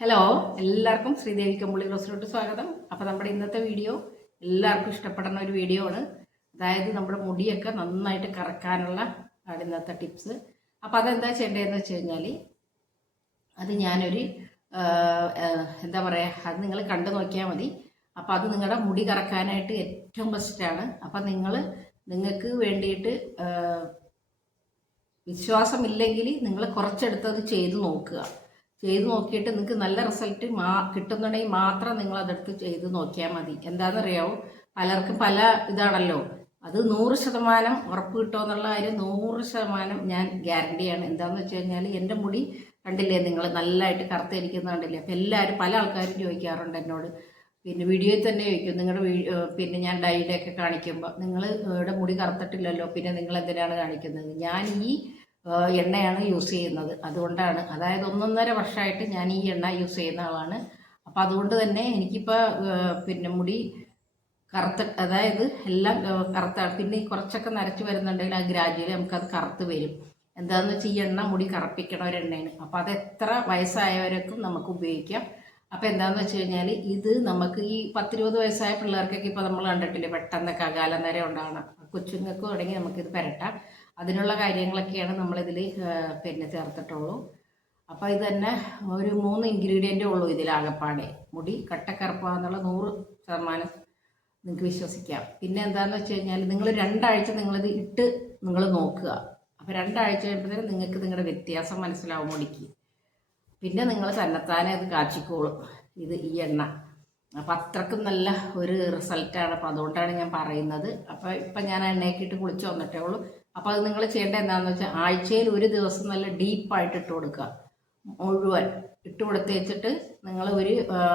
Hello എല്ലാവർക്കും ശ്രീദേവി കമ്പുള്ളി ക്ലോസിലോട്ട് സ്വാഗതം. അപ്പോൾ നമ്മുടെ ഇന്നത്തെ വീഡിയോ എല്ലാവർക്കും ഇഷ്ടപ്പെടുന്ന ഒരു വീഡിയോ ആണ്. അതായത് നമ്മുടെ മുടിയൊക്കെ നന്നായിട്ട് കറക്കാനുള്ള ഇന്നത്തെ ടിപ്സ്. അപ്പോൾ അതെന്താ ചെയ്യേണ്ടതെന്ന് വെച്ച് കഴിഞ്ഞാൽ അത് ഞാനൊരു എന്താ പറയുക അത് നിങ്ങൾ കണ്ടു നോക്കിയാൽ മതി. അപ്പോൾ അത് നിങ്ങളുടെ മുടി കറക്കാനായിട്ട് ഏറ്റവും ബെസ്റ്റാണ് അപ്പോൾ നിങ്ങൾ നിങ്ങൾക്ക് വേണ്ടിയിട്ട് വിശ്വാസം വിശ്വാസമില്ലെങ്കിൽ നിങ്ങൾ കുറച്ചെടുത്തത് ചെയ്ത് നോക്കുക. ചെയ്ത് നോക്കിയിട്ട് നിങ്ങൾക്ക് നല്ല റിസൾട്ട് മാ കിട്ടുന്നുണ്ടെങ്കിൽ മാത്രം നിങ്ങൾ അതെടുത്ത് ചെയ്ത് നോക്കിയാൽ മതി. എന്താണെന്നറിയാവോ പലർക്കും പല ഇതാണല്ലോ. അത് നൂറ് ശതമാനം ഉറപ്പ് കിട്ടുമെന്നുള്ള കാര്യം നൂറ് ശതമാനം ഞാൻ ഗ്യാരണ്ടിയാണ് എന്താണെന്ന് വെച്ച് കഴിഞ്ഞാൽ എന്റെ മുടി കണ്ടില്ലേ? നിങ്ങൾ നല്ലതായിട്ട് കറുത്തിരിക്കുന്ന കണ്ടില്ലേ? അപ്പം എല്ലാവരും പല ആൾക്കാരും ചോദിക്കാറുണ്ട് എന്നോട്. പിന്നെ വീഡിയോയിൽ തന്നെ ചോദിക്കും. നിങ്ങളുടെ പിന്നെ ഞാൻ ഡയറ്റൊക്കെ കാണിക്കുമ്പോൾ നിങ്ങൾ ഇവിടെ മുടി കറുത്തിട്ടില്ലല്ലോ. പിന്നെ നിങ്ങൾ എന്തിനാണ് കാണിക്കുന്നത്? ഞാൻ ഈ എണ്ണയാണ് യൂസ് ചെയ്യുന്നത്. അതുകൊണ്ടാണ്. അതായത് ഒന്നൊന്നര വർഷമായിട്ട് ഞാൻ ഈ എണ്ണ യൂസ് ചെയ്യുന്ന ആളാണ്. അപ്പം അതുകൊണ്ട് തന്നെ എനിക്കിപ്പോൾ പിന്നെ മുടി കറുത്ത അതായത് എല്ലാം കറുത്താണ് കറുത്ത പിന്നെ കുറച്ചൊക്കെ നരച്ച് വരുന്നുണ്ടെങ്കിൽ ആ ഗ്രാജുവലി നമുക്കത് കറുത്ത് വരും. എന്താണെന്ന് വെച്ചാൽ ഈ എണ്ണ മുടി കറുപ്പിക്കണ ഒരു എണ്ണയാണ്. അപ്പോൾ അത് എത്ര വയസ്സായവർക്കും നമുക്ക് ഉപയോഗിക്കാം. അപ്പോൾ എന്താണെന്ന് വെച്ച് കഴിഞ്ഞാൽ ഇത് നമുക്ക് ഈ പത്തിരുപത് വയസ്സായ പിള്ളേർക്കൊക്കെ ഇപ്പോൾ നമ്മൾ കണ്ടിട്ടില്ലേ പെട്ടെന്നൊക്കെ അകാലം നേരെ ഉണ്ടാകണം കൊച്ചുങ്ങൾക്ക് തുടങ്ങി നമുക്കിത് പുരട്ടാം. അതിനുള്ള കാര്യങ്ങളൊക്കെയാണ് നമ്മളിതിൽ പിന്നെ ചേർത്തിട്ടുള്ളൂ. അപ്പോൾ ഇത് തന്നെ ഒരു മൂന്ന് ഇൻഗ്രീഡിയന്റേ ഉള്ളൂ ഇതിൽ ആകപ്പാടെ. മുടി കട്ടക്കറുപ്പാന്നുള്ള നൂറ് ശതമാനം നിങ്ങൾക്ക് വിശ്വസിക്കാം. പിന്നെ എന്താണെന്ന് വെച്ച് കഴിഞ്ഞാൽ നിങ്ങൾ രണ്ടാഴ്ച നിങ്ങളിത് ഇട്ട് നിങ്ങൾ നോക്കുക. അപ്പോൾ രണ്ടാഴ്ച കഴിയുമ്പോഴത്തേനും നിങ്ങൾക്ക് നിങ്ങളുടെ വ്യത്യാസം മനസ്സിലാവും മുടിക്ക്. പിന്നെ നിങ്ങൾ തന്നെത്താനെ അത് കാച്ചിക്കോളും ഇത് ഈ എണ്ണ. അപ്പം അത്രക്കും നല്ല ഒരു റിസൾട്ടാണ്. അപ്പോൾ അതുകൊണ്ടാണ് ഞാൻ പറയുന്നത്. അപ്പോൾ ഇപ്പം ഞാൻ എണ്ണയൊക്കെ ഇട്ട് കുളിച്ച് വന്നിട്ടേ ഉള്ളൂ. അപ്പോൾ അത് നിങ്ങൾ ചെയ്യേണ്ടത് എന്താണെന്ന് വെച്ചാൽ ആഴ്ചയിൽ ഒരു ദിവസം നല്ല ഡീപ്പായിട്ട് ഇട്ട് കൊടുക്കുക. മുഴുവൻ ഇട്ട് കൊടുത്ത് വെച്ചിട്ട് നിങ്ങൾ ഒരു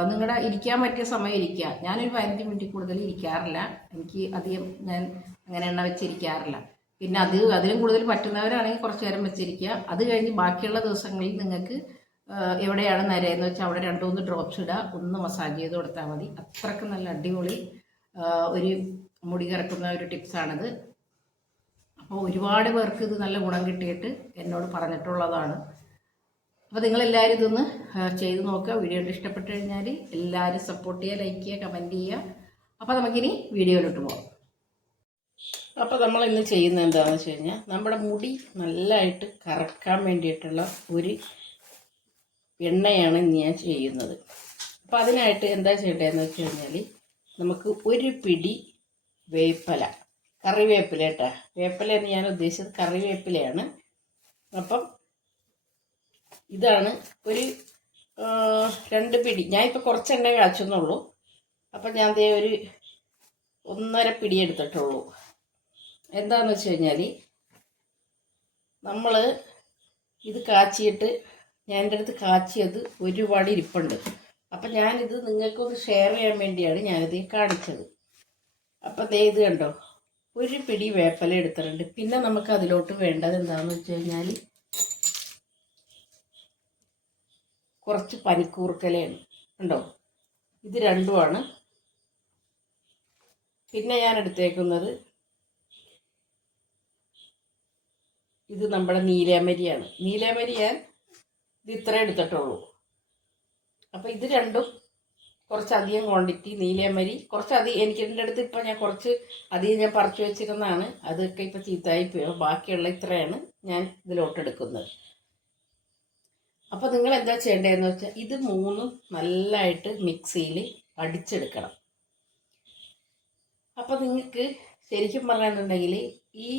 നിങ്ങളുടെ ഇരിക്കാൻ പറ്റിയ സമയം ഇരിക്കുക. ഞാനൊരു പതിനഞ്ച് മിനിറ്റ് കൂടുതൽ ഇരിക്കാറില്ല. എനിക്ക് അധികം ഞാൻ അങ്ങനെ എണ്ണ വെച്ചിരിക്കാറില്ല. പിന്നെ അത് അതിലും കൂടുതൽ പറ്റുന്നവരാണെങ്കിൽ കുറച്ച് നേരം വെച്ചിരിക്കുക. അത് കഴിഞ്ഞ് ബാക്കിയുള്ള ദിവസങ്ങളിൽ നിങ്ങൾക്ക് എവിടെയാണ് നരയെന്ന് വെച്ചാൽ അവിടെ രണ്ട് മൂന്ന് ഡ്രോപ്സ് ഇടുക ഒന്ന് മസാജ് ചെയ്ത് കൊടുത്താൽ മതി. അത്രയ്ക്ക് നല്ല അടിപൊളി ഒരു മുടി കറക്കുന്ന ഒരു ടിപ്സാണിത് അപ്പോൾ ഒരുപാട് പേർക്ക് ഇത് നല്ല ഗുണം കിട്ടിയിട്ട് എന്നോട് പറഞ്ഞിട്ടുള്ളതാണ്. അപ്പോൾ നിങ്ങളെല്ലാവരും ഇതൊന്ന് ചെയ്ത് നോക്കുക. വീഡിയോ ഇഷ്ടപ്പെട്ട് കഴിഞ്ഞാൽ എല്ലാവരും സപ്പോർട്ട് ചെയ്യുക ലൈക്ക് ചെയ്യുക കമന്റ് ചെയ്യുക. അപ്പോൾ നമുക്കിനി വീഡിയോയിലോട്ട് പോകാം അപ്പോൾ നമ്മൾ ഇന്ന് ചെയ്യുന്നത് എന്താണെന്ന് വെച്ച് കഴിഞ്ഞാൽ നമ്മുടെ മുടി നല്ലതായിട്ട് കറക്കാൻ വേണ്ടിയിട്ടുള്ള ഒരു എണ്ണയാണ് ഇന്ന് ഞാൻ ചെയ്യുന്നത്. അപ്പോൾ അതിനായിട്ട് എന്താ ചെയ്യേണ്ടതെന്ന് വെച്ച് കഴിഞ്ഞാൽ നമുക്ക് ഒരു പിടി വേപ്പില കറിവേപ്പില കേട്ടോ വേപ്പില എന്ന് ഞാൻ ഉദ്ദേശിച്ചത് കറിവേപ്പിലയാണ്. അപ്പം ഇതാണ് ഒരു രണ്ട് പിടി. ഞാൻ ഇപ്പോൾ കുറച്ച് എണ്ണ കാച്ചുന്നുള്ളൂ. അപ്പം ഞാൻ ദേ ഒരു ഒന്നര പിടി എടുത്തിട്ടുള്ളൂ. എന്താണെന്ന് വെച്ച് കഴിഞ്ഞാൽ നമ്മൾ ഇത് കാച്ചിയിട്ട് ഞാൻ എന്റെ അടുത്ത് കാച്ചിയത് ഒരുപാട് ഇരിപ്പുണ്ട്. അപ്പം ഞാനിത് നിങ്ങൾക്കൊന്ന് ഷെയർ ചെയ്യാൻ വേണ്ടിയാണ് ഞാനിത് കാണിച്ചത്. അപ്പം ദേ ഇത് കണ്ടോ? ഒരു പിടി വേപ്പല എടുത്തിട്ടുണ്ട്. പിന്നെ നമുക്ക് അതിലോട്ട് വേണ്ടത് എന്താണെന്ന് വെച്ച് കഴിഞ്ഞാൽ കുറച്ച് പനിക്കൂർക്കലയാണ്. ഉണ്ടോ? ഇത് രണ്ടുമാണ്. പിന്നെ ഞാൻ എടുത്തേക്കുന്നത് ഇത് നമ്മുടെ നീലാമരിയാണ്. നീലാമരി ഞാൻ ഇത് ഇത്ര എടുത്തിട്ടുള്ളൂ. അപ്പോൾ ഇത് രണ്ടും കുറച്ചധികം ക്വാണ്ടിറ്റി നീലമരി കുറച്ചധികം എനിക്ക് എന്റെ അടുത്ത് ഇപ്പം ഞാൻ കുറച്ച് അധികം ഞാൻ പറിച്ചു വെച്ചിരുന്നതാണ്. അതൊക്കെ ഇപ്പം ചീത്തയായി പോയി. ബാക്കിയുള്ള ഇത്രയാണ് ഞാൻ ഇതിലോട്ട് എടുക്കുന്നത്. അപ്പോൾ നിങ്ങൾ എന്താ ചെയ്യേണ്ടതെന്ന് വെച്ചാൽ ഇത് മൂന്നും നല്ലതായിട്ട് മിക്സിയിൽ അടിച്ചെടുക്കണം. അപ്പോൾ നിങ്ങൾക്ക് ശരിക്കും പറയാന്നുണ്ടെങ്കിൽ ഈ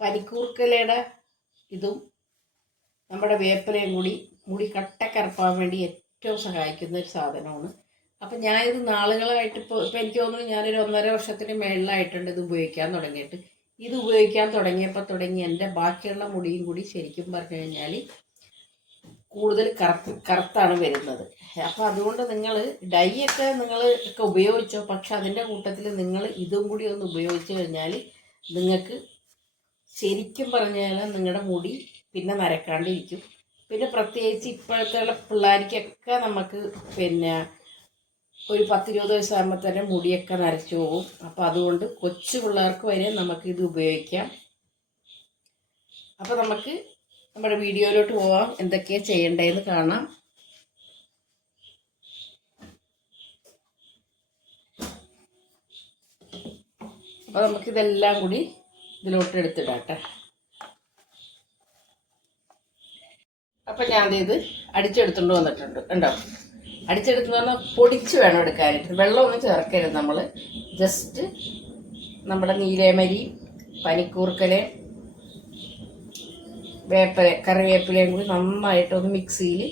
പരിക്കൂർക്കലയുടെ ഇതും നമ്മുടെ വേപ്പിലയും കൂടി മുടി കട്ടക്കറപ്പാൻ വേണ്ടി ഏറ്റവും സഹായിക്കുന്ന ഒരു സാധനമാണ് അപ്പം ഞാനിത് നാളുകളായിട്ട് ഇപ്പോൾ ഇപ്പം എനിക്ക് തോന്നുന്നു ഞാനൊരു ഒന്നര വർഷത്തിന് മേളിലായിട്ടുണ്ട് ഇത് ഉപയോഗിക്കാൻ തുടങ്ങിയിട്ട്. ഇത് ഉപയോഗിക്കാൻ തുടങ്ങിയപ്പോൾ തുടങ്ങി എന്റെ ബാക്കിയുള്ള മുടിയും കൂടി ശരിക്കും പറഞ്ഞു കഴിഞ്ഞാൽ കൂടുതൽ കറുത്ത് കറുത്താണ് വരുന്നത്. അപ്പോൾ അതുകൊണ്ട് നിങ്ങൾ ഡൈയൊക്കെ നിങ്ങൾ ഒക്കെ ഉപയോഗിച്ചോ പക്ഷെ അതിന്റെ കൂട്ടത്തിൽ നിങ്ങൾ ഇതും കൂടി ഒന്ന് ഉപയോഗിച്ചു കഴിഞ്ഞാൽ നിങ്ങൾക്ക് ശരിക്കും പറഞ്ഞാൽ നിങ്ങളുടെ മുടി പിന്നെ നരക്കാണ്ടിരിക്കും. പിന്നെ പ്രത്യേകിച്ച് ഇപ്പോഴത്തെ പിള്ളേർക്കൊക്കെ നമുക്ക് പിന്നെ ഒരു പത്തിരുപത് വയസ്സാകുമ്പോൾ തന്നെ മുടിയൊക്കെ നരച്ചു പോകും. അപ്പോൾ അതുകൊണ്ട് കൊച്ചു പിള്ളേർക്ക് വരെ നമുക്കിത് ഉപയോഗിക്കാം. അപ്പോൾ നമുക്ക് നമ്മുടെ വീഡിയോയിലോട്ട് പോവാം. എന്തൊക്കെയാണ് ചെയ്യേണ്ടതെന്ന് കാണാം. അപ്പോൾ നമുക്കിതെല്ലാം കൂടി ഇതിലോട്ട് എടുത്തിടാട്ടെ. അപ്പം ഞാനിത് അടിച്ചെടുത്തുകൊണ്ട് വന്നിട്ടുണ്ട്. കണ്ടോ? അടിച്ചെടുത്തെന്ന് പറഞ്ഞാൽ പൊടിച്ച് വേണം എടുക്കാനായിട്ട് വെള്ളമൊന്നും ചേർക്കരുത് നമ്മൾ ജസ്റ്റ് നമ്മുടെ നീലേമരി പനിക്കൂർക്കൽ വേപ്പല കറിവേപ്പിലയും കൂടി നന്നായിട്ട് ഒന്ന് മിക്സിയിൽ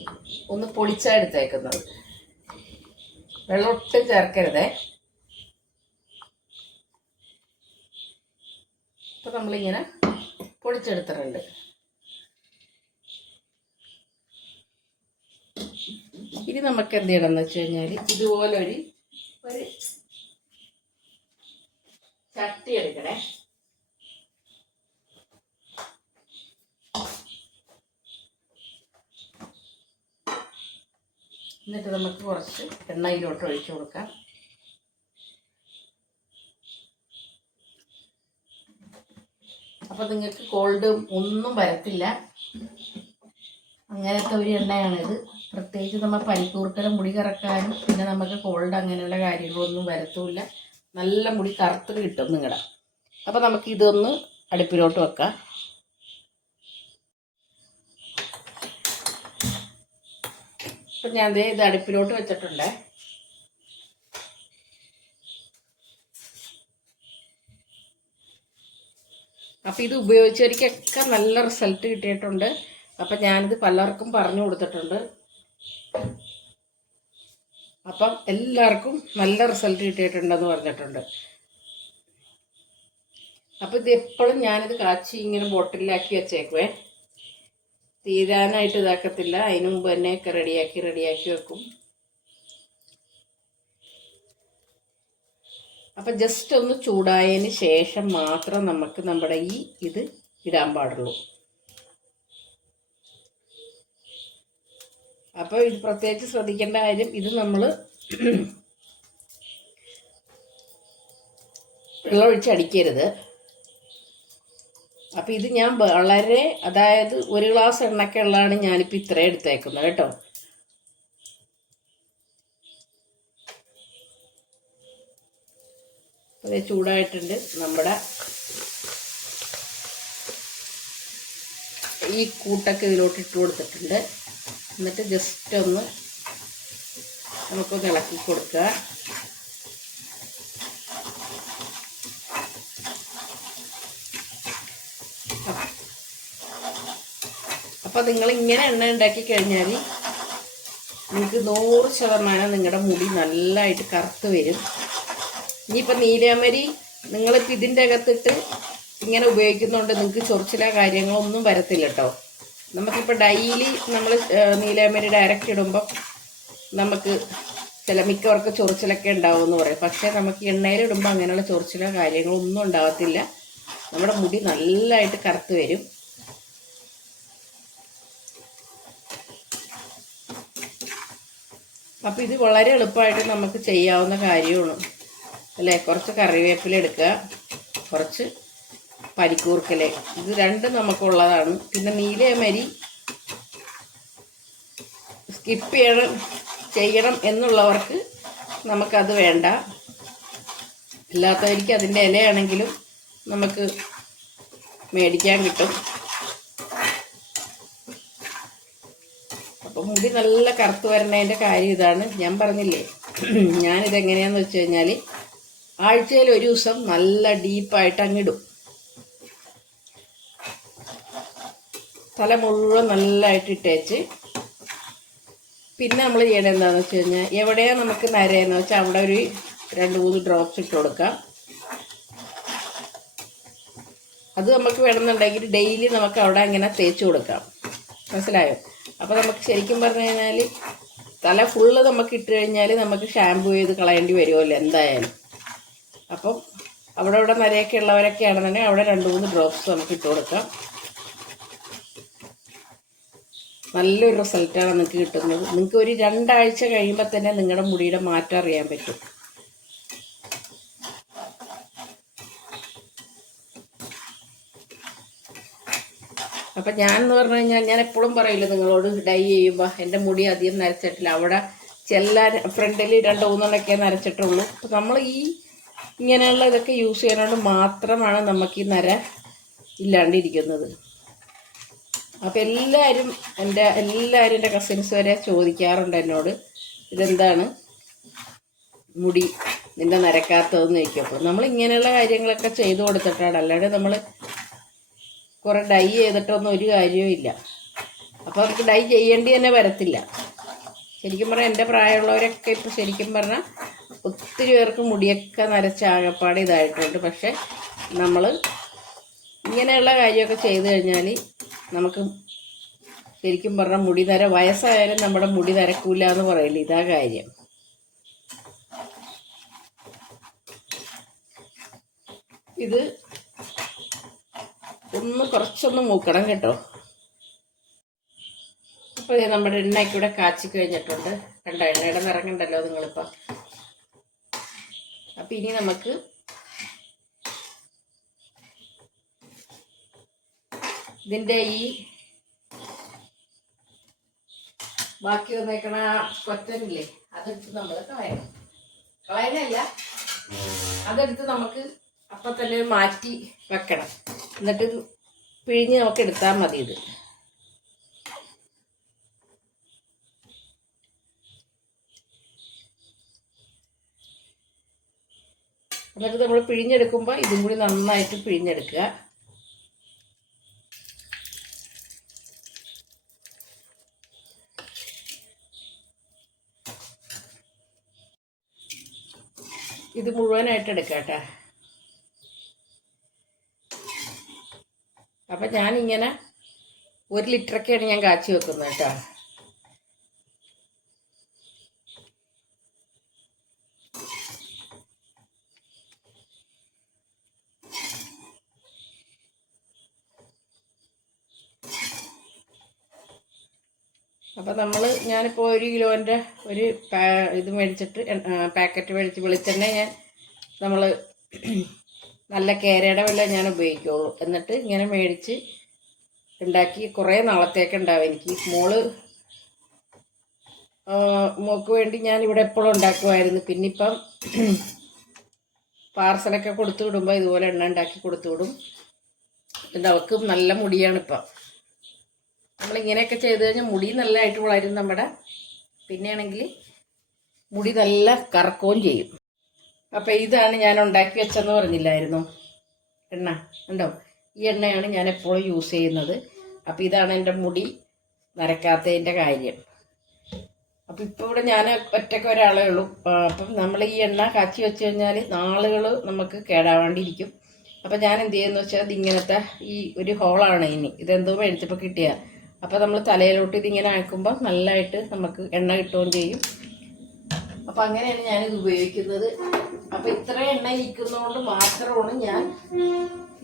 ഒന്ന് പൊടിച്ചാണ് എടുത്തേക്കുന്നത്. വെള്ളം ഒട്ടും ചേർക്കരുതേ. ഇപ്പം നമ്മളിങ്ങനെ പൊടിച്ചെടുത്തിട്ടുണ്ട്. ഇനി നമുക്ക് എന്ത് ചെയ്യണം എന്ന് വെച്ച് കഴിഞ്ഞാൽ ഇതുപോലെ ഒരു ഒരു ചട്ടി എടുക്കണേ. എന്നിട്ട് നമുക്ക് കുറച്ച് എണ്ണ ഇതിലോട്ട് ഒഴിച്ചു കൊടുക്കാം. അപ്പോൾ നിങ്ങൾക്ക് കോൾഡ് ഒന്നും വരത്തില്ല. അങ്ങനത്തെ ഒരു എണ്ണയാണിത് പ്രത്യേകിച്ച് നമ്മൾ പനിക്കൂർക്കല മുടി കറക്കാനും പിന്നെ നമുക്ക് കോൾഡ് അങ്ങനെയുള്ള കാര്യങ്ങളൊന്നും വരത്തുമില്ല. നല്ല മുടി കറുത്ത് കിട്ടും നിങ്ങളുടെ അപ്പോൾ നമുക്ക് ഇതൊന്ന് അടുപ്പിലോട്ട് വെക്കാം. അപ്പം ഞാൻ ദേ ഇത് അടുപ്പിലോട്ട് വെച്ചിട്ടുണ്ട്. അപ്പം ഇത് ഉപയോഗിച്ചവർക്കൊക്കെ നല്ല റിസൾട്ട് കിട്ടിയിട്ടുണ്ട്. അപ്പം ഞാനിത് പലർക്കും പറഞ്ഞു കൊടുത്തിട്ടുണ്ട്. അപ്പം എല്ലാവർക്കും നല്ല റിസൾട്ട് കിട്ടിയിട്ടുണ്ടെന്ന് പറഞ്ഞിട്ടുണ്ട്. അപ്പം ഇത് എപ്പോഴും ഞാനിത് കാച്ചി ഇങ്ങനെ ബോട്ടിലാക്കി വെച്ചേക്കുവേ. തീരാനായിട്ട് ഇതാക്കത്തില്ല. അതിന് മുമ്പ് തന്നെ ഒക്കെ റെഡിയാക്കി റെഡിയാക്കി വെക്കും. അപ്പം ജസ്റ്റ് ഒന്ന് ചൂടായതിന് ശേഷം മാത്രം നമുക്ക് നമ്മുടെ ഈ ഇത് ഇടാൻ പാടുള്ളൂ. അപ്പോൾ ഇത് പ്രത്യേകിച്ച് ശ്രദ്ധിക്കേണ്ട കാര്യം ഇത് നമ്മൾ വെള്ളമൊഴിച്ചടിക്കരുത് ഒഴിച്ച് അടിക്കരുത്. അപ്പം ഇത് ഞാൻ വളരെ അതായത് ഒരു ഗ്ലാസ് എണ്ണയ്ക്കുള്ളതാണ് ഞാനിപ്പോൾ ഇത്രയും എടുത്തേക്കുന്നത് കേട്ടോ. അത് ചൂടായിട്ടുണ്ട് നമ്മുടെ ഈ കൂട്ടൊക്കെ ഇതിലോട്ട് ഇട്ട് കൊടുത്തിട്ടുണ്ട്. എന്നിട്ട് ജസ്റ്റ് ഒന്ന് നമുക്കൊന്ന് ഇളക്കി കൊടുക്കുക. അപ്പോൾ നിങ്ങൾ ഇങ്ങനെ എണ്ണ ഉണ്ടാക്കി കഴിഞ്ഞാൽ നിങ്ങൾക്ക് നൂറ് ശതമാനം നിങ്ങളുടെ മുടി നല്ലതായിട്ട് കറുത്ത് വരും. ഇനിയിപ്പോൾ നീലാമരി നിങ്ങളിപ്പോൾ ഇതിന്റെ അകത്തിട്ട് ഇങ്ങനെ ഉപയോഗിക്കുന്നുണ്ട് നിങ്ങൾക്ക് ചൊറിച്ചില കാര്യങ്ങളൊന്നും വരത്തില്ല കേട്ടോ നമുക്കിപ്പോൾ ഡെയിലി നമ്മൾ നീലാമരി ഡയറക്റ്റ് ഇടുമ്പം നമുക്ക് ചില മിക്കവർക്ക് ചൊറിച്ചിലൊക്കെ ഉണ്ടാവും എന്ന് പറയും. പക്ഷേ നമുക്ക് എണ്ണയിലിടുമ്പോൾ അങ്ങനെയുള്ള ചൊറിച്ചിലോ കാര്യങ്ങളോ ഒന്നും നമ്മുടെ മുടി നല്ലതായിട്ട് കറുത്ത് വരും. അപ്പോൾ ഇത് വളരെ എളുപ്പമായിട്ട് നമുക്ക് ചെയ്യാവുന്ന കാര്യമാണ്. അല്ലേ? കുറച്ച് കറിവേപ്പില എടുക്കുക. കുറച്ച് പരിക്കൂർക്കല. ഇത് രണ്ടും നമുക്കുള്ളതാണ്. പിന്നെ നീലയമരി സ്കിപ്പ് ചെയ്യണം ചെയ്യണം എന്നുള്ളവർക്ക് നമുക്കത് വേണ്ട. ഇല്ലാത്തവർക്ക് അതിന്റെ ഇലയാണെങ്കിലും നമുക്ക് മേടിക്കാൻ കിട്ടും. അപ്പം മുടി നല്ല കറുത്ത് വരുന്നതിന്റെ കാര്യം ഇതാണ്. ഞാൻ പറഞ്ഞില്ലേ ഞാനിതെങ്ങനെയാന്ന് വെച്ച് കഴിഞ്ഞാൽ ആഴ്ചയിൽ ഒരു ദിവസം നല്ല ഡീപ്പായിട്ട് അങ്ങിടും തല മുഴുവൻ നല്ലതായിട്ട് ഇട്ടേച്ച്. പിന്നെ നമ്മൾ ചെയ്യേണ്ടത് എന്താണെന്ന് വെച്ച് കഴിഞ്ഞാൽ എവിടെയാണ് നമുക്ക് നരയെന്ന് വെച്ചാൽ അവിടെ ഒരു രണ്ട് മൂന്ന് ഡ്രോപ്സ് ഇട്ട് കൊടുക്കാം. അത് നമുക്ക് വേണമെന്നുണ്ടെങ്കിൽ ഡെയിലി നമുക്ക് അവിടെ അങ്ങനെ തേച്ച് കൊടുക്കാം. മനസ്സിലായോ? അപ്പോൾ നമുക്ക് ശരിക്കും പറഞ്ഞു കഴിഞ്ഞാൽ തല ഫുള്ള് നമുക്ക് ഇട്ട് കഴിഞ്ഞാൽ നമുക്ക് ഷാമ്പു ചെയ്ത് കളയേണ്ടി വരുമല്ലോ എന്തായാലും. അപ്പം അവിടെ ഇവിടെ നരയൊക്കെ ഉള്ളവരൊക്കെ ആണെന്നുണ്ടെങ്കിൽ അവിടെ രണ്ട് മൂന്ന് ഡ്രോപ്സ് നമുക്ക് ഇട്ട് കൊടുക്കാം. നല്ലൊരു റിസൾട്ടാണ് നിങ്ങൾക്ക് കിട്ടുന്നത്. നിങ്ങൾക്ക് ഒരു രണ്ടാഴ്ച കഴിയുമ്പോൾ തന്നെ നിങ്ങളുടെ മുടിയുടെ മാറ്റം അറിയാൻ പറ്റും. അപ്പം ഞാൻ എന്ന് പറഞ്ഞു കഴിഞ്ഞാൽ ഞാൻ എപ്പോഴും പറയില്ല നിങ്ങളോട് ഡൈ ചെയ്യുമ്പോൾ എന്റെ മുടി അധികം നരച്ചിട്ടില്ല. അവിടെ ചെല്ലാൻ ഫ്രണ്ടിൽ രണ്ട് മൂന്നെണ്ണൊക്കെ നരച്ചിട്ടുള്ളൂ. അപ്പം നമ്മൾ ഈ ഇങ്ങനെയുള്ള ഇതൊക്കെ യൂസ് ചെയ്യാനോണ്ട് മാത്രമാണ് നമുക്ക് ഈ നര ഇല്ലാണ്ടിരിക്കുന്നത്. അപ്പം എല്ലാവരും എന്റെ എല്ലാവരും എന്റെ കസിൻസ് വരെ ചോദിക്കാറുണ്ട് എന്നോട് ഇതെന്താണ് മുടി നിന്റെ നരക്കാത്തതെന്ന് ചോദിക്കും. നമ്മൾ ഇങ്ങനെയുള്ള കാര്യങ്ങളൊക്കെ ചെയ്തു കൊടുത്തിട്ടാണ്. അല്ലാണ്ട് നമ്മൾ കുറേ ഡൈ ചെയ്തിട്ടൊന്നും ഒരു കാര്യവും ഇല്ല. അപ്പോൾ അവർക്ക് ഡൈ ചെയ്യേണ്ടി തന്നെ വരത്തില്ല. ശരിക്കും പറഞ്ഞാൽ എന്റെ പ്രായമുള്ളവരൊക്കെ ഇപ്പോൾ ശരിക്കും പറഞ്ഞാൽ ഒത്തിരി പേർക്ക് മുടിയൊക്കെ നരച്ച ആകപ്പാട് ഇതായിട്ടുണ്ട്. പക്ഷെ നമ്മൾ ഇങ്ങനെയുള്ള കാര്യമൊക്കെ ചെയ്തു കഴിഞ്ഞാൽ നമുക്ക് ശരിക്കും പറഞ്ഞാൽ മുടി നര വയസ്സായാലും നമ്മുടെ മുടി നരക്കൂല എന്ന് പറയില്ല? ഇതാ കാര്യം. ഇത് ഒന്ന് കുറച്ചൊന്ന് മൂക്കണം കേട്ടോ. അപ്പോൾ ഇത് നമ്മുടെ എണ്ണയ്ക്ക് ഇവിടെ കാച്ചി കഴിഞ്ഞിട്ടുണ്ട്. കണ്ട എണ്ണയുടെ നിറങ്ങണ്ടല്ലോ നിങ്ങളിപ്പോൾ അപ്പം ഇനി നമുക്ക് ഇതിന്റെ ഈ ബാക്കി വന്നേക്കണ കൊറ്റനില്ലേ അതെടുത്ത് നമ്മൾ കളയണം. കളയണല്ല അതെടുത്ത് നമുക്ക് അപ്പം തന്നെ മാറ്റി വെക്കണം. എന്നിട്ട് പിഴിഞ്ഞ് നമുക്ക് എടുത്താൽ മതി ഇത്. എന്നിട്ട് നമ്മൾ പിഴിഞ്ഞെടുക്കുമ്പോൾ ഇതും കൂടി നന്നായിട്ട് പിഴിഞ്ഞെടുക്കുക. ഇത് മുഴുവനായിട്ട് എടുക്കട്ടെ കേട്ടോ. അപ്പം ഞാനിങ്ങനെ ഒരു ലിറ്ററൊക്കെയാണ് ഞാൻ കാച്ചി വെക്കുന്നത് കേട്ടോ. അപ്പം നമ്മൾ ഞാനിപ്പോൾ ഒരു കിലോന്റെ ഒരു ഇത് മേടിച്ചിട്ട് പാക്കറ്റ് മേടിച്ച് വെളിച്ചെണ്ണ ഞാൻ നമ്മൾ നല്ല കേരയുടെ വെള്ളം ഞാൻ ഉപയോഗിക്കുള്ളൂ. എന്നിട്ട് ഇങ്ങനെ മേടിച്ച് ഉണ്ടാക്കി കുറേ നാളത്തേക്ക് ഉണ്ടാവും എനിക്ക്. മോൾ മോക്ക് വേണ്ടി ഞാൻ ഇവിടെ എപ്പോഴും ഉണ്ടാക്കുമായിരുന്നു. പിന്നെ ഇപ്പം പാർസലൊക്കെ കൊടുത്തു വിടുമ്പോൾ ഇതുപോലെ എണ്ണ ഉണ്ടാക്കി കൊടുത്തു വിടും. അവൾക്ക് നല്ല മുടിയാണ് നമ്മളിങ്ങനെയൊക്കെ ചെയ്ത് കഴിഞ്ഞാൽ മുടി നല്ലതായിട്ട് വളരും നമ്മുടെ പിന്നെയാണെങ്കിൽ മുടി നല്ല കറക്കുകയും ചെയ്യും. അപ്പം ഇതാണ് ഞാൻ ഉണ്ടാക്കി വെച്ചെന്ന് പറഞ്ഞില്ലായിരുന്നു. എണ്ണ ഉണ്ടോ ഈ എണ്ണയാണ് ഞാൻ എപ്പോഴും യൂസ് ചെയ്യുന്നത്. അപ്പം ഇതാണ് എന്റെ മുടി നരക്കാത്തതിന്റെ കാര്യം. അപ്പം ഇപ്പോൾ ഇവിടെ ഞാൻ ഒറ്റയ്ക്ക് ഒരാളേ ഉള്ളൂ. അപ്പം നമ്മൾ ഈ എണ്ണ കാച്ചി വെച്ച് കഴിഞ്ഞാൽ നാളുകൾ നമുക്ക് കേടാവാണ്ടിരിക്കും. അപ്പം ഞാൻ എന്ത് ചെയ്യുന്നു വെച്ചാൽ ഇങ്ങനത്തെ ഈ ഒരു ഹോളാണ് ഇനി. ഇതെന്തോ മേടിച്ചപ്പോൾ കിട്ടിയ അപ്പം നമ്മൾ തലയിലോട്ട് ഇതിങ്ങനെ ആക്കുമ്പോൾ നല്ലതായിട്ട് നമുക്ക് എണ്ണ കിട്ടുകയും ചെയ്യും. അപ്പം അങ്ങനെയാണ് ഞാനിത് ഉപയോഗിക്കുന്നത്. അപ്പം ഇത്ര എണ്ണ ഇരിക്കുന്നതുകൊണ്ട് മാത്രമാണ് ഞാൻ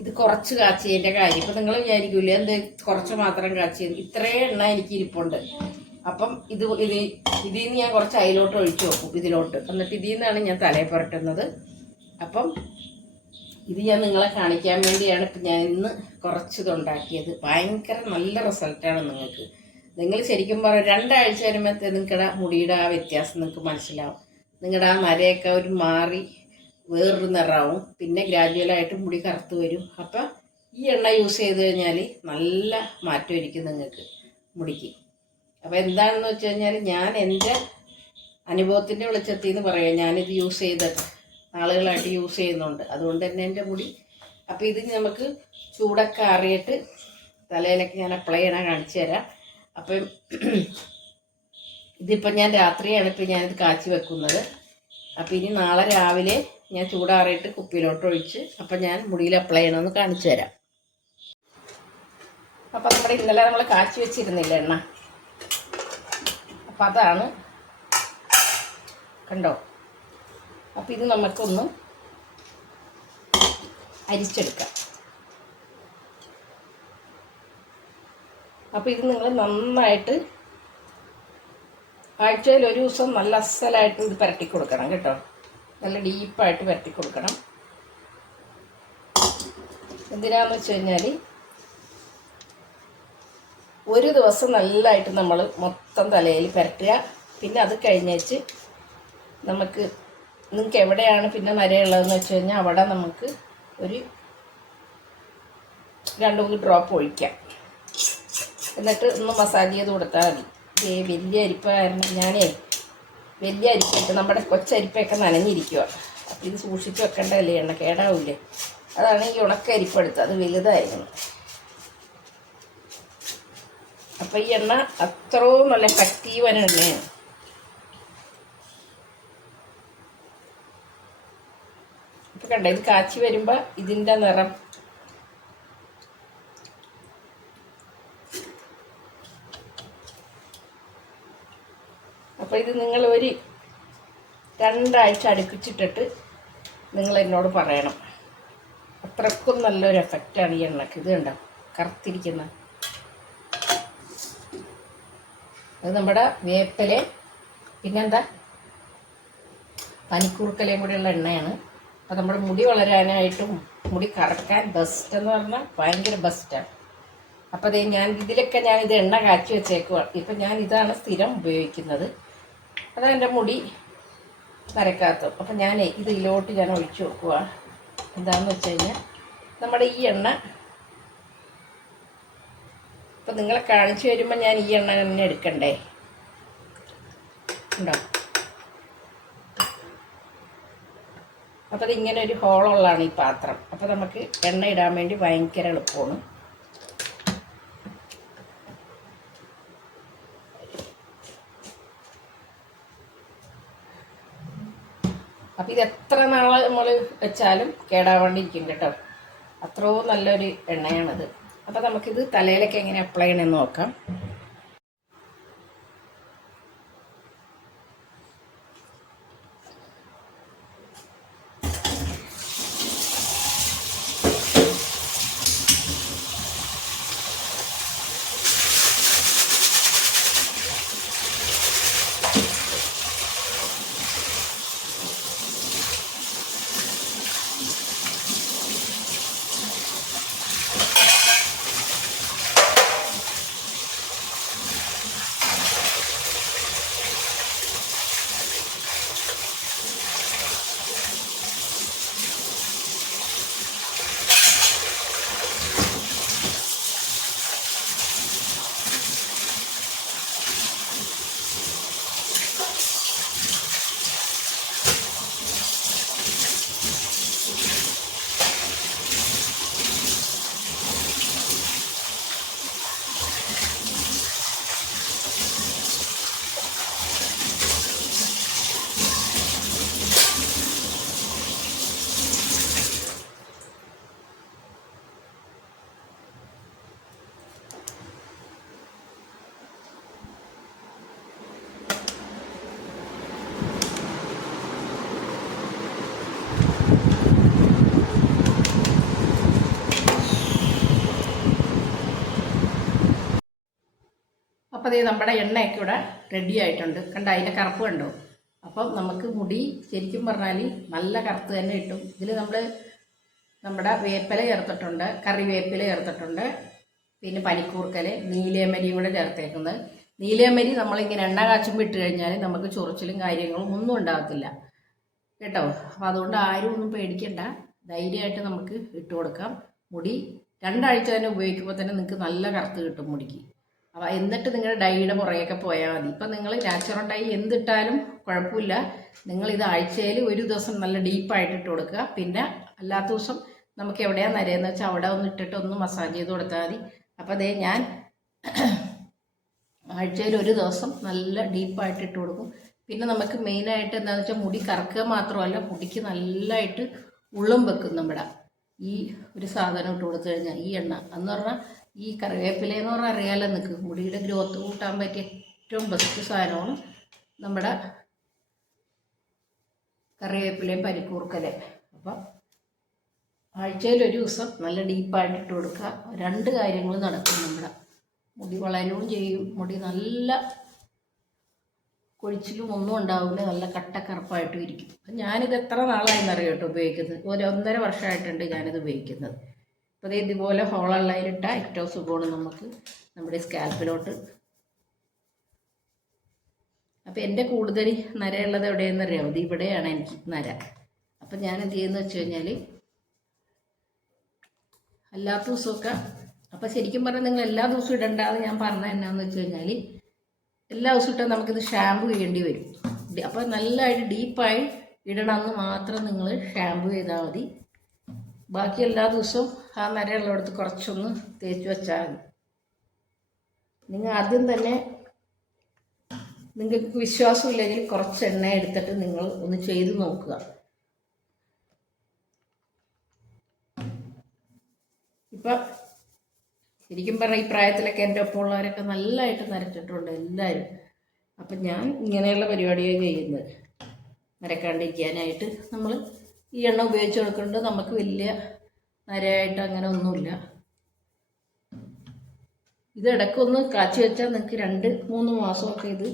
ഇത് കുറച്ച് കാച്ചിയതിന്റെ കാര്യം. ഇപ്പം നിങ്ങൾ വിചാരിക്കൂല എന്ത് കുറച്ച് മാത്രം കാച്ചിയത് ഇത്രയും എണ്ണ എനിക്ക് ഇരിപ്പുണ്ട്. അപ്പം ഇത് ഇത് ഇതിൽ നിന്ന് ഞാൻ കുറച്ച് അതിലോട്ട് ഒഴിച്ചു നോക്കും ഇതിലോട്ട്. എന്നിട്ട് ഇതിൽ നിന്നാണ് ഞാൻ തലയിൽ പുരട്ടുന്നത്. അപ്പം ഇത് ഞാൻ നിങ്ങളെ കാണിക്കാൻ വേണ്ടിയാണ് ഇപ്പം ഞാൻ ഇന്ന് കുറച്ചത് ഉണ്ടാക്കിയത്. ഭയങ്കര നല്ല റിസൾട്ടാണ് നിങ്ങൾക്ക്. നിങ്ങൾ ശരിക്കും പറയും രണ്ടാഴ്ച വരുമ്പോഴത്തെ നിങ്ങളുടെ മുടിയുടെ ആ വ്യത്യാസം നിങ്ങൾക്ക് മനസ്സിലാവും. നിങ്ങളുടെ ആ നരയൊക്കെ ഒരു മാറി വേറൊരു നിറാവും. പിന്നെ ഗ്രാജുവലായിട്ട് മുടി കറുത്ത് വരും. അപ്പം ഈ എണ്ണ യൂസ് ചെയ്ത് കഴിഞ്ഞാൽ നല്ല മാറ്റമായിരിക്കും നിങ്ങൾക്ക് മുടിക്ക്. അപ്പോൾ എന്താണെന്ന് വെച്ച് കഴിഞ്ഞാൽ ഞാൻ എന്റെ അനുഭവത്തിന്റെ വെളിച്ചത്തിൽ നിന്ന് പറയാം. ഞാനിത് യൂസ് ചെയ്തിട്ട് നാളുകളായിട്ട് യൂസ് ചെയ്യുന്നുണ്ട്. അതുകൊണ്ട് തന്നെ എന്റെ മുടി. അപ്പോൾ ഇത് നമുക്ക് ചൂടൊക്കെ അറിയിട്ട് തലയിലൊക്കെ ഞാൻ അപ്ലൈ ചെയ്യണം കാണിച്ചു തരാം. അപ്പം ഇതിപ്പം ഞാൻ രാത്രിയാണ് ഇപ്പം ഞാനിത് കാച്ചി വെക്കുന്നത്. അപ്പോൾ ഇനി നാളെ രാവിലെ ഞാൻ ചൂടാറിയിട്ട് കുപ്പിയിലോട്ട് ഒഴിച്ച് അപ്പം ഞാൻ മുടിയിൽ അപ്ലൈ ചെയ്യണമെന്ന് കാണിച്ചു തരാം. അപ്പം നമ്മുടെ ഇന്നലെ നമ്മൾ കാച്ചി വെച്ചിരുന്നില്ല എണ്ണ? അപ്പം അതാണ്. കണ്ടോ? അപ്പം ഇത് നമുക്കൊന്ന് അരിച്ചെടുക്കാം. അപ്പം ഇത് നിങ്ങൾ നന്നായിട്ട് ആഴ്ചയിൽ ഒരു ദിവസം നല്ല അസലായിട്ട് ഇത് പുരട്ടി കൊടുക്കണം കേട്ടോ. നല്ല ഡീപ്പായിട്ട് പുരട്ടി കൊടുക്കണം. എന്തിനാന്ന് വെച്ച് കഴിഞ്ഞാൽ ഒരു ദിവസം നല്ലതായിട്ട് നമ്മൾ മൊത്തം തലയിൽ പുരട്ടുക. പിന്നെ അത് കഴിഞ്ഞേച്ച് നമുക്ക് നിങ്ങൾക്ക് എവിടെയാണ് പിന്നെ നരയുള്ളതെന്ന് വെച്ച് കഴിഞ്ഞാൽ അവിടെ നമുക്ക് ഒരു രണ്ട് മൂന്ന് ഡ്രോപ്പ് ഒഴിക്കാം. എന്നിട്ട് ഒന്ന് മസാജ് ചെയ്ത് കൊടുത്താൽ മതി. ഏ വലിയ അരിപ്പ കാരണം ഞാനേ വലിയ അരിപ്പിട്ട് നമ്മുടെ കൊച്ചരിപ്പൊക്കെ നനഞ്ഞിരിക്കുക അപ്പോൾ ഇത് സൂക്ഷിച്ച് വെക്കേണ്ടതല്ലേ എണ്ണ കേടാവില്ലേ? അതാണ് ഈ ഉണക്ക അത് വലുതായിരുന്നു. അപ്പോൾ ഈ എണ്ണ അത്രയും നല്ല കട്ടീവനെണ്ണയാണ് കണ്ടോ? ഇത് കാച്ചി വരുമ്പോൾ ഇതിന്റെ നിറം. അപ്പോൾ ഇത് നിങ്ങൾ ഒരു രണ്ടാഴ്ച അടുപ്പിച്ചിട്ടിട്ട് നിങ്ങൾ എന്നോട് പറയണം. അത്രക്കും നല്ലൊരു എഫക്റ്റാണ് ഈ എണ്ണക്ക്. ഇത് കണ്ടോ? കറുത്തിരിക്കുന്ന. അത് നമ്മുടെ വേപ്പില പിന്നെന്താ? പനിക്കൂർക്കലയും കൂടെയുള്ള എണ്ണയാണ്. അപ്പോൾ നമ്മുടെ മുടി വളരാനായിട്ടും മുടി കറക്കാൻ ബെസ്റ്റ് എന്ന് പറഞ്ഞാൽ ഭയങ്കര ബെസ്റ്റാണ് അപ്പോൾ അതേ ഞാൻ ഇതിലൊക്കെ ഞാൻ ഇത് എണ്ണ കാച്ചി വെച്ചേക്കുവാണ് ഇപ്പം ഞാൻ ഇതാണ് സ്ഥിരം ഉപയോഗിക്കുന്നത്. അതാണ് എന്റെ മുടി നരക്കാത്തത് അപ്പം ഞാൻ ഇത് ഇതിലോട്ട് ഞാൻ ഒഴിച്ചു വെക്കുക എന്താണെന്ന് വെച്ച് കഴിഞ്ഞാൽ നമ്മുടെ ഈ എണ്ണ ഇപ്പം നിങ്ങളെ കാണിച്ചു വരുമ്പോൾ ഞാൻ ഈ എണ്ണ തന്നെ എടുക്കണ്ടേ? ഉണ്ടോ? അപ്പോൾ ഇങ്ങനെ ഒരു ഹോളുള്ളതാണ് ഈ പാത്രം. അപ്പോൾ നമുക്ക് എണ്ണ ഇടാൻ വേണ്ടി ഭയങ്കര എളുപ്പമാണ് അപ്പം ഇത് എത്ര നാൾ നമ്മൾ വെച്ചാലും കേടാവാണ്ടിരിക്കും കേട്ടോ. അത്രയും നല്ലൊരു എണ്ണയാണത്. അപ്പോൾ നമുക്കിത് തലയിലൊക്കെ എങ്ങനെ അപ്ലൈ ചെയ്യണമെന്ന് നോക്കാം. അപ്പോൾ അതേ നമ്മുടെ എണ്ണയൊക്കെ ഇവിടെ റെഡി ആയിട്ടുണ്ട്. കണ്ട അതിന്റെ കറുപ്പ് കണ്ടോ? അപ്പം നമുക്ക് മുടി ശരിക്കും പറഞ്ഞാൽ നല്ല കറുത്ത് തന്നെ കിട്ടും. ഇതിൽ നമ്മൾ നമ്മുടെ വേപ്പില ചേർത്തിട്ടുണ്ട് കറിവേപ്പില ചേർത്തിട്ടുണ്ട് പിന്നെ പനിക്കൂർക്കൽ നീലയമരിയും കൂടെ ചേർത്തേക്കുന്നത്. നീലയമരി നമ്മളിങ്ങനെ എണ്ണ കാച്ചുമ്പോൾ ഇട്ട് കഴിഞ്ഞാൽ നമുക്ക് ചൊറിച്ചിലും കാര്യങ്ങളും ഒന്നും ഉണ്ടാകത്തില്ല. കേട്ടോ? അപ്പോൾ അതുകൊണ്ട് ആരും ഒന്നും പേടിക്കണ്ട. ധൈര്യമായിട്ട് നമുക്ക് ഇട്ട് കൊടുക്കാം. മുടി രണ്ടാഴ്ച തന്നെ ഉപയോഗിക്കുമ്പോൾ തന്നെ നിങ്ങൾക്ക് നല്ല കറുത്ത് കിട്ടും മുടിക്ക്. അപ്പോൾ എന്നിട്ട് നിങ്ങളുടെ ഡൈയുടെ പുറകെയൊക്കെ പോയാൽ മതി. ഇപ്പം നിങ്ങൾ നാച്ചുറൽ ഡൈ എന്തിട്ടാലും കുഴപ്പമില്ല നിങ്ങൾ ഇത് ആഴ്ചയിൽ ഒരു ദിവസം നല്ല ഡീപ്പായിട്ട് ഇട്ട് കൊടുക്കുക. പിന്നെ അല്ലാത്ത ദിവസം നമുക്ക് എവിടെയാണ് നരയെന്ന് വെച്ചാൽ അവിടെ ഒന്ന് ഇട്ടിട്ട് ഒന്ന് മസാജ് ചെയ്ത് കൊടുത്താൽ മതി. അപ്പോൾ അതേ ഞാൻ ആഴ്ചയിൽ ഒരു ദിവസം നല്ല ഡീപ്പായിട്ട് ഇട്ട് കൊടുക്കും. പിന്നെ നമുക്ക് മെയിനായിട്ട് എന്താണെന്ന് വെച്ചാൽ മുടി കറക്കുക മാത്രമല്ല മുടിക്ക് നല്ലതായിട്ട് ഉള്ളും വെക്കും നമ്മുടെ. ഈ ഒരു സാധനം ഇട്ട് കൊടുത്തു കഴിഞ്ഞാൽ ഈ എണ്ണ. എന്ന് പറഞ്ഞാൽ ഈ കറിവേപ്പില എന്ന് പറഞ്ഞാൽ അറിയാലോ നിൽക്ക് മുടിയുടെ ഗ്രോത്ത് കൂട്ടാൻ പറ്റിയ ഏറ്റവും ബെസ്റ്റ് സാധനമാണ് നമ്മുടെ കറിവേപ്പിലയും പരിക്കൂർക്കലയും അപ്പം ആഴ്ചയിൽ ഒരു ദിവസം നല്ല ഡീപ്പായിട്ട് ഇട്ട് കൊടുക്കുക. രണ്ട് കാര്യങ്ങൾ നടക്കും നമ്മുടെ. മുടി വളരുകയും ചെയ്യും. മുടി നല്ല കൊഴിച്ചിലും ഒന്നും ഉണ്ടാവില്ല. നല്ല കട്ടക്കറുപ്പായിട്ടും ഇരിക്കും. ഞാനിത് എത്ര നാളായി കേട്ടോ ഉപയോഗിക്കുന്നത്? ഒരു ഒന്നര വർഷമായിട്ടുണ്ട് ഞാനിത് ഉപയോഗിക്കുന്നത്. അപ്പോൾ ഇത് ഇതുപോലെ ഹോളുള്ളതിലിട്ട സുഖമാണ് നമുക്ക് നമ്മുടെ സ്കാൽപ്പിലോട്ട് അപ്പം എന്റെ കൂടുതൽ നരയുള്ളത് എവിടെയെന്ന് അറിയാമോ ഇത് ഇവിടെയാണ് എനിക്ക് നര. അപ്പം ഞാൻ എന്ത് ചെയ്യുന്നത് വെച്ച് കഴിഞ്ഞാൽ അല്ലാത്ത ദിവസമൊക്കെ അപ്പം ശരിക്കും പറഞ്ഞാൽ നിങ്ങൾ എല്ലാ ദിവസവും ഇടണ്ടാന്ന് ഞാൻ പറഞ്ഞ എന്നാന്ന് വെച്ച് കഴിഞ്ഞാൽ എല്ലാ ദിവസവും ഇട്ടാൽ നമുക്കിത് ഷാമ്പു ചെയ്യേണ്ടി വരും. അപ്പോൾ നല്ലതായിട്ട് ഡീപ്പായി ഇടണമെന്ന് മാത്രം നിങ്ങൾ ഷാമ്പു ചെയ്താൽ മതി. ബാക്കി എല്ലാ ദിവസവും ആ നരയുള്ളിടത്ത് കുറച്ചൊന്ന് തേച്ച് വെച്ചാൽ മതി. നിങ്ങൾ ആദ്യം തന്നെ നിങ്ങൾക്ക് വിശ്വാസമില്ലെങ്കിൽ കുറച്ച് എണ്ണ എടുത്തിട്ട് നിങ്ങൾ ഒന്ന് ചെയ്ത് നോക്കുക. ഇപ്പം ശരിക്കും പറഞ്ഞാൽ ഈ പ്രായത്തിലൊക്കെ എന്റെ ഒപ്പം ഉള്ളവരൊക്കെ നല്ലതായിട്ട് നരച്ചിട്ടുണ്ട് എല്ലാവരും അപ്പം ഞാൻ ഇങ്ങനെയുള്ള പരിപാടിയാണ് ചെയ്യുന്നത്. നരക്കാണ്ടിരിക്കാനായിട്ട് നമ്മൾ ഈ എണ്ണ ഉപയോഗിച്ച് കൊടുക്കുന്നുണ്ട് നമുക്ക് വലിയ നരയായിട്ട് അങ്ങനെ ഒന്നുമില്ല. ഇത് ഇടയ്ക്കൊന്ന് കാച്ചി വെച്ചാൽ നിങ്ങൾക്ക് രണ്ട് മൂന്ന് മാസമൊക്കെ ഇത്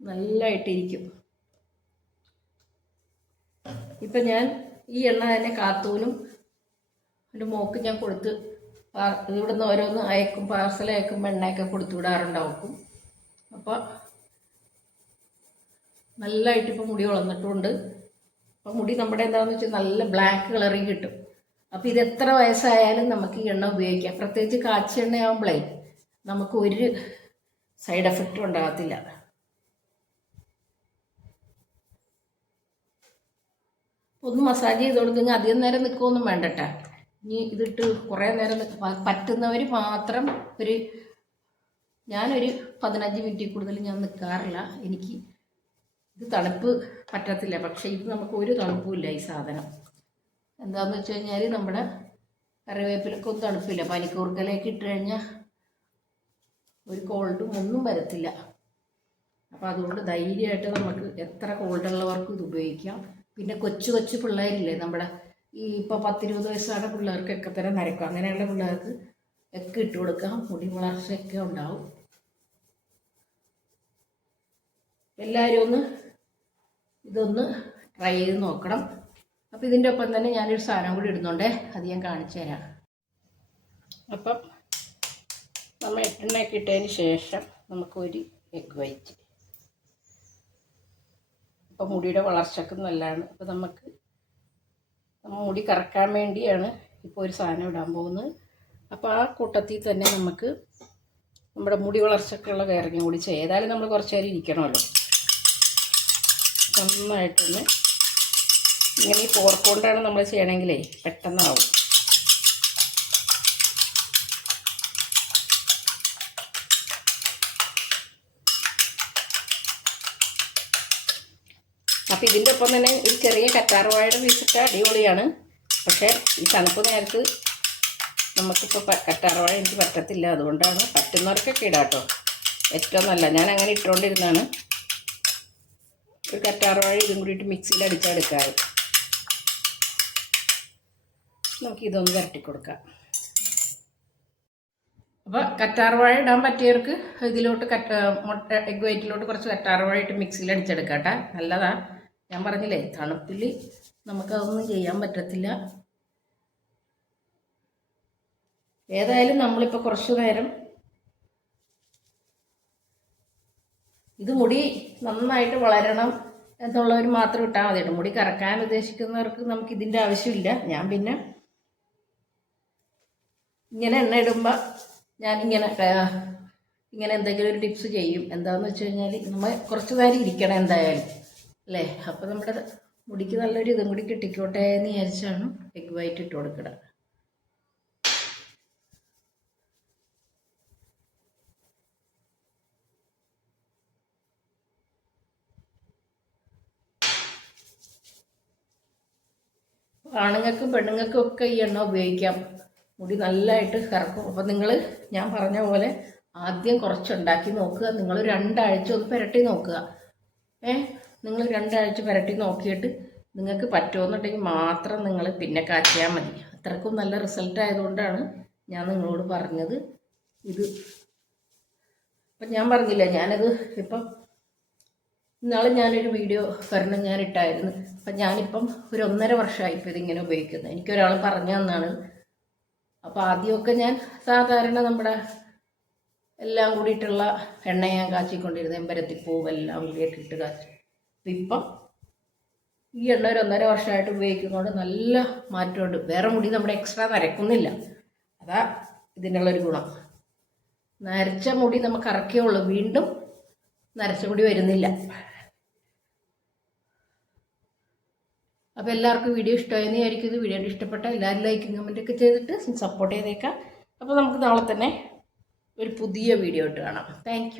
നല്ലതായിട്ടിരിക്കും ഇപ്പം ഞാൻ ഈ എണ്ണ തന്നെ കാത്തൂനും എന്റെ മോക്ക് ഞാൻ കൊടുത്ത് ഇവിടുന്ന് ഓരോന്ന് അയക്കും പാർസൽ അയക്കുമ്പോൾ എണ്ണയൊക്കെ കൊടുത്തു വിടാറുണ്ട് അപ്പം അപ്പോൾ നല്ലതായിട്ട് മുടി വളർന്നിട്ടുണ്ട്. അപ്പോൾ മുടി നമ്മുടെ എന്താണെന്ന് വെച്ചാൽ നല്ല ബ്ലാക്ക് കളറിൽ കിട്ടും. അപ്പോൾ ഇത് എത്ര വയസ്സായാലും നമുക്ക് ഈ എണ്ണ ഉപയോഗിക്കാം. പ്രത്യേകിച്ച് കാച്ചിയ എണ്ണയാകുമ്പോഴേ നമുക്ക് ഒരു സൈഡ് എഫക്റ്റും ഉണ്ടാകത്തില്ല. ഒന്ന് മസാജ് ചെയ്ത് കൊടുത്തെങ്കിൽ അധികം നേരം നിൽക്കുമൊന്നും വേണ്ടട്ട. ഇനി ഇതിട്ട് കുറേ നേരം പറ്റുന്നവർ മാത്രം ഒരു ഞാനൊരു പതിനഞ്ച് മിനിറ്റിൽ കൂടുതൽ ഞാൻ നിൽക്കാറില്ല എനിക്ക് ഇത് തണുപ്പ് പറ്റത്തില്ല. പക്ഷേ ഇത് നമുക്ക് ഒരു തണുപ്പുമില്ല ഈ സാധനം. എന്താണെന്ന് വെച്ച് കഴിഞ്ഞാൽ നമ്മുടെ കറിവേപ്പിലൊക്കെ ഒന്നും തണുപ്പില്ല. പനിക്കൂർക്കലേക്ക് ഇട്ട് കഴിഞ്ഞാൽ ഒരു കോൾഡും ഒന്നും വരത്തില്ല. അപ്പോൾ അതുകൊണ്ട് ധൈര്യമായിട്ട് നമുക്ക് എത്ര കോൾഡുള്ളവർക്കും ഇത് ഉപയോഗിക്കാം. പിന്നെ കൊച്ചു കൊച്ചു പിള്ളേരില്ലേ നമ്മുടെ ഈ ഇപ്പോൾ പത്തിരുപത് വയസ്സാണ് പിള്ളേർക്കൊക്കെ തന്നെ നരക്കും. അങ്ങനെയുള്ള പിള്ളേർക്ക് ഒക്കെ ഇട്ട് കൊടുക്കാം. മുടി വളർച്ചയൊക്കെ ഉണ്ടാവും. എല്ലാവരും ഒന്ന് ഇതൊന്ന് ട്രൈ ചെയ്ത് നോക്കണം. അപ്പോൾ ഇതിന്റെ ഒപ്പം തന്നെ ഞാനൊരു സാധനം കൂടി ഇടുന്നുണ്ടേ. അത് ഞാൻ കാണിച്ചു തരാം. അപ്പം നമ്മൾ എട്ടെണ്ണയൊക്കെ ഇട്ടതിന് ശേഷം നമുക്കൊരു എഗ് വൈറ്റ് അപ്പോൾ മുടിയുടെ വളർച്ചയ്ക്ക് നല്ലതാണ്. അപ്പോൾ നമുക്ക് നമ്മൾ മുടി കറക്കാൻ വേണ്ടിയാണ് ഇപ്പോൾ ഒരു സാധനം ഇടാൻ പോകുന്നത്. അപ്പോൾ ആ കൂട്ടത്തിൽ തന്നെ നമുക്ക് നമ്മുടെ മുടി വളർച്ചയ്ക്കുള്ള വേറെയും കൂടി ചെയ്യാം. ഏതായാലും നമ്മൾ കുറച്ച് നേരം ഇരിക്കണമല്ലോ. നന്നായിട്ടൊന്ന് ഇങ്ങനെ ഈ പോർക്കൊണ്ടാണ് നമ്മൾ ചെയ്യണമെങ്കിലേ പെട്ടെന്നാവും. അപ്പോൾ ഇതിന്റെ ഒപ്പം തന്നെ ഒരു ചെറിയ കറ്റാർവാഴയുടെ പീസിട്ട് അടിപൊളിയാണ്. പക്ഷേ ഈ തണുപ്പ് നേരത്ത് നമുക്കിപ്പോൾ കറ്റാർവാഴ എനിക്ക് പറ്റത്തില്ല. അതുകൊണ്ടാണ് പറ്റുന്നവർക്കൊക്കെ ഇടാം കേട്ടോ ഏറ്റവും നല്ല ഞാൻ അങ്ങനെ ഇട്ടുകൊണ്ടിരുന്നതാണ്. ഒരു കറ്റാർവാഴ ഇതും കൂടിയിട്ട് മിക്സിയിൽ അടിച്ചെടുക്കാറ് നമുക്ക് ഇതൊന്ന് വരട്ടി കൊടുക്കാം. അപ്പോൾ കറ്റാർവാഴ ഇടാൻ പറ്റിയവർക്ക് ഇതിലോട്ട് കറ്റ മുട്ട എഗ് വൈറ്റിലോട്ട് കുറച്ച് കറ്റാർവാഴ ഇട്ട് മിക്സിയിൽ അടിച്ചെടുക്കാം നല്ലതാ. ഞാൻ പറഞ്ഞില്ലേ തണുപ്പിൽ നമുക്കതൊന്നും ചെയ്യാൻ പറ്റത്തില്ല. ഏതായാലും നമ്മളിപ്പോൾ കുറച്ച് നേരം ഇത് നന്നായിട്ട് വളരണം എന്നുള്ളവർ മാത്രം ഇട്ടാൽ മതി. കേട്ടോ മുടി കറക്കാൻ ഉദ്ദേശിക്കുന്നവർക്ക് നമുക്ക് ഇതിന്റെ ആവശ്യമില്ല. ഞാൻ പിന്നെ ഇങ്ങനെ എണ്ണ ഇടുമ്പോൾ ഞാൻ ഇങ്ങനെ ഇങ്ങനെ എന്തെങ്കിലും ഒരു ടിപ്സ് ചെയ്യും. എന്താണെന്ന് വെച്ച് കഴിഞ്ഞാൽ നമ്മൾ കുറച്ച് നേരം ഇരിക്കണം എന്തായാലും. അല്ലേ? അപ്പോൾ നമ്മുടെ മുടിക്ക് നല്ലൊരു ഇതും കൂടി കിട്ടിക്കോട്ടെ എന്ന് വിചാരിച്ചാണ് എഗ് വൈറ്റ് ഇട്ട് കൊടുക്കണം ആണുങ്ങൾക്കും പെണ്ണുങ്ങൾക്കും ഒക്കെ ഈ എണ്ണ ഉപയോഗിക്കാം. മുടി നല്ലതായിട്ട് കറക്കും. അപ്പം നിങ്ങൾ ഞാൻ പറഞ്ഞ പോലെ ആദ്യം കുറച്ചുണ്ടാക്കി നോക്കുക. നിങ്ങൾ രണ്ടാഴ്ച ഒന്ന് പുരട്ടി നോക്കുക. ഏ? നിങ്ങൾ രണ്ടാഴ്ച പുരട്ടി നോക്കിയിട്ട് നിങ്ങൾക്ക് പറ്റുമെന്നുണ്ടെങ്കിൽ മാത്രം നിങ്ങൾ പിന്നെ കാച്ചിയാൽ മതി. അത്രക്കും നല്ല റിസൾട്ട് ആയതുകൊണ്ടാണ് ഞാൻ നിങ്ങളോട് പറഞ്ഞത്. ഇത് അപ്പം ഞാൻ പറഞ്ഞില്ല ഞാനത് ഇപ്പം ഇന്നാളെ ഞാനൊരു വീഡിയോ കാരണം ഞാൻ ഇട്ടായിരുന്നു. അപ്പം ഞാനിപ്പം ഒരു ഒന്നര വർഷമായി ഇപ്പോൾ ഇതിങ്ങനെ ഉപയോഗിക്കുന്നത്. എനിക്കൊരാൾ പറഞ്ഞു തന്നാണ്. അപ്പോൾ ആദ്യമൊക്കെ ഞാൻ സാധാരണ നമ്മുടെ എല്ലാം കൂടിയിട്ടുള്ള എണ്ണ ഞാൻ കാച്ചിക്കൊണ്ടിരുന്നത് എമ്പരത്തിപ്പൂവെല്ലാം കൂടിയൊക്കെ ഇട്ട് കാച്ചി. അപ്പം ഇപ്പം ഈ എണ്ണ ഒരു ഒന്നര വർഷമായിട്ട് ഉപയോഗിക്കുന്നതുകൊണ്ട് നല്ല മാറ്റമുണ്ട്. വേറെ മുടി നമ്മുടെ എക്സ്ട്രാ നരക്കുന്നില്ല. അതാ ഇതിനുള്ളൊരു ഗുണം. നരച്ച മുടി നമുക്ക് ഇറക്കിയുള്ളൂ വീണ്ടും നരച്ച മുടി വരുന്നില്ല. അപ്പോൾ എല്ലാവർക്കും വീഡിയോ ഇഷ്ടമായെന്ന് വിചാരിക്കുന്നു. വീഡിയോ ഇഷ്ടപ്പെട്ട എല്ലാവരും ലൈക്കും കമന്റൊക്കെ ചെയ്തിട്ട് സപ്പോർട്ട് ചെയ്തേക്കാം. അപ്പോൾ നമുക്ക് നാളെ തന്നെ ഒരു പുതിയ വീഡിയോ ഇട്ട് കാണാം. താങ്ക്